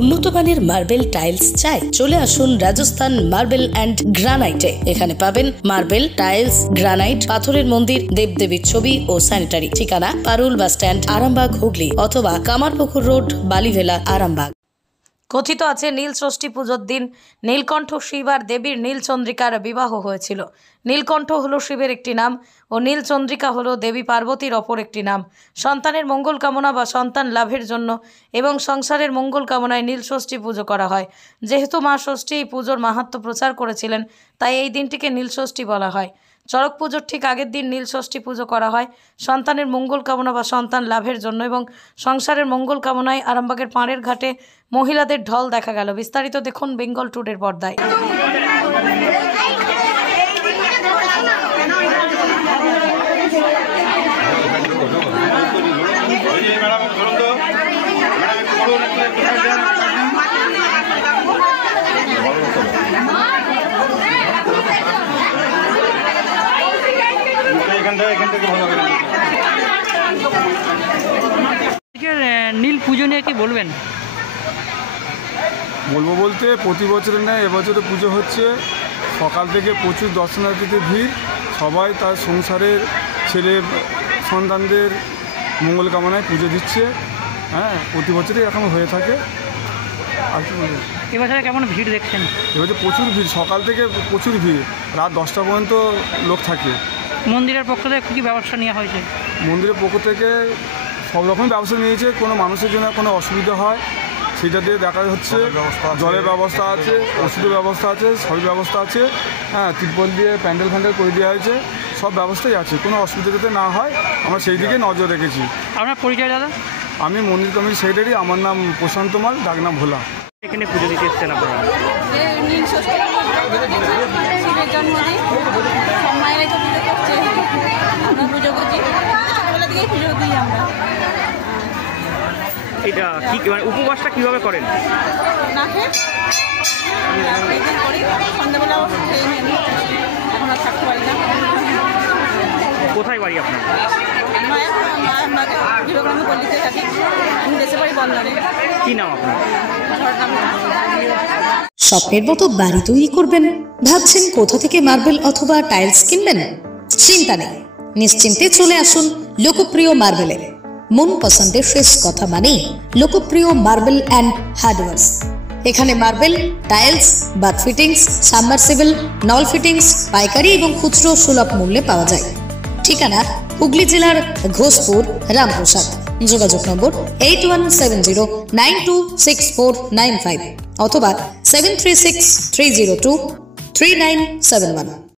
উন্নত মানের marble tiles চাই? চলে আসুন রাজস্থান মার্বেল অ্যান্ড গ্রানাইটে। এখানে পাবেন মার্বেল, টাইলস, গ্রানাইট, পাথরের মন্দির, দেবদেবীর ছবি ও স্যানিটারি। ঠিকানা পারুল বাস স্ট্যান্ড, আরামবাগ, হুগলি, অথবা কামারপুকুর রোড, বালিভেলা, আরামবাগ। কথিত আছে নীল ষষ্ঠী পুজোর দিন নীলকণ্ঠ শিব আর দেবীর নীলচন্দ্রিকার বিবাহ হয়েছিল। নীলকণ্ঠ হলো শিবের একটি নাম ও নীলচন্দ্রিকা হলো দেবী পার্বতীর অপর একটি নাম। সন্তানের মঙ্গল কামনা বা সন্তান লাভের জন্য এবং সংসারের মঙ্গল কামনায় নীল ষষ্ঠী পুজো করা হয়। যেহেতু মা ষষ্ঠী এই পুজোর মাহাত্ম্য প্রচার করেছিলেন, তাই এই দিনটিকে নীল ষষ্ঠী বলা হয়। চড়ক পুজোর ঠিক আগের দিন নীল ষষ্ঠী পুজো করা হয় সন্তানের মঙ্গল কামনা বা সন্তান লাভের জন্য এবং সংসারের মঙ্গল কামনায়। আরামবাগের পাড়ের ঘাটে মহিলাদের ঢল দেখা গেল। বিস্তারিত দেখুন বেঙ্গল টুডের পর্দায়। নীল পুজো নিয়ে কি বলবেন? বলবো বলতে প্রতি বছরের ন্যায় এবছরে পুজো হচ্ছে। সকাল থেকে প্রচুর দর্শনার্থীদের ভিড়। সবাই তার সংসারের ছেলে সন্তানদের মঙ্গল কামনায় পুজো দিচ্ছে। প্রতি বছরই এখন হয়ে থাকে। আর কি বলবো, এবছরে কেমন ভিড় দেখছেন? এবছর প্রচুর ভিড়, সকাল থেকে প্রচুর ভিড়, রাত 10টা পর্যন্ত লোক থাকে। মন্দিরের পক্ষ থেকে কী ব্যবস্থা নেওয়া হয়েছে? মন্দিরের পক্ষ থেকে সব রকমের ব্যবস্থা নিয়েছে। কোনো মানুষের জন্য কোনো অসুবিধা হয় সেটা দিয়ে দেখা হচ্ছে। জলের ব্যবস্থা আছে, ওষুধের ব্যবস্থা আছে, সবই ব্যবস্থা আছে। তিরপল দিয়ে প্যান্ডেল করে দেওয়া হয়েছে। সব ব্যবস্থাই আছে, কোনো অসুবিধা যাতে না হয় আমরা সেই দিকে নজর রেখেছি। আপনার পরিচয় দাদা? আমি মন্দির কমিটির সেক্রেটারি, আমার নাম প্রশান্ত মাল, ডাকনাম ভোলা। এখানে পুজো দিতে এসছেন আপনারা? নীল ষষ্ঠী শিবের জন্মদিন, সব মায়েরাই তো পুজো করছে, আমরা পুজো করছি। ছোটোবেলা থেকেই পুজো দিই আমরা। এটা কি মানে উপবাসটা কীভাবে করেন? না খেয়ে দিন করি, সন্ধ্যাবেলাও খেয়ে নিই। এখন আর থাকতে পারি না। কোথায় বাড়ি আপনার? বিবেকানন্দ পল্লীতে থাকি। আমি দেশে বাড়ি বন্দরে। কী নাম আপনার? স্বপ্নের মতো বাড়ি তৈরি করবেন? ভাবছেন কোথা থেকে মার্বেল অথবা টাইলস কিনবেন? চিন্তা নেই, নিশ্চিন্তে চলে আসুন লোকপ্রিয় মার্বেলে। মন পছন্দের শেষ কথা মানে লোকপ্রিয় মার্বেল অ্যান্ড হার্ডওয়্যার্স। এখানে marble, tiles, bath fittings, submersible, নল ফিটিংস পাইকারি এবং খুচরো সুলভ মূল্যে পাওয়া যায়। ঠিকানা হুগলি জেলার ঘোষপুর, রামপ্রসাদ। যোগাযোগ নম্বর 8170926495 অথবা 7363023971।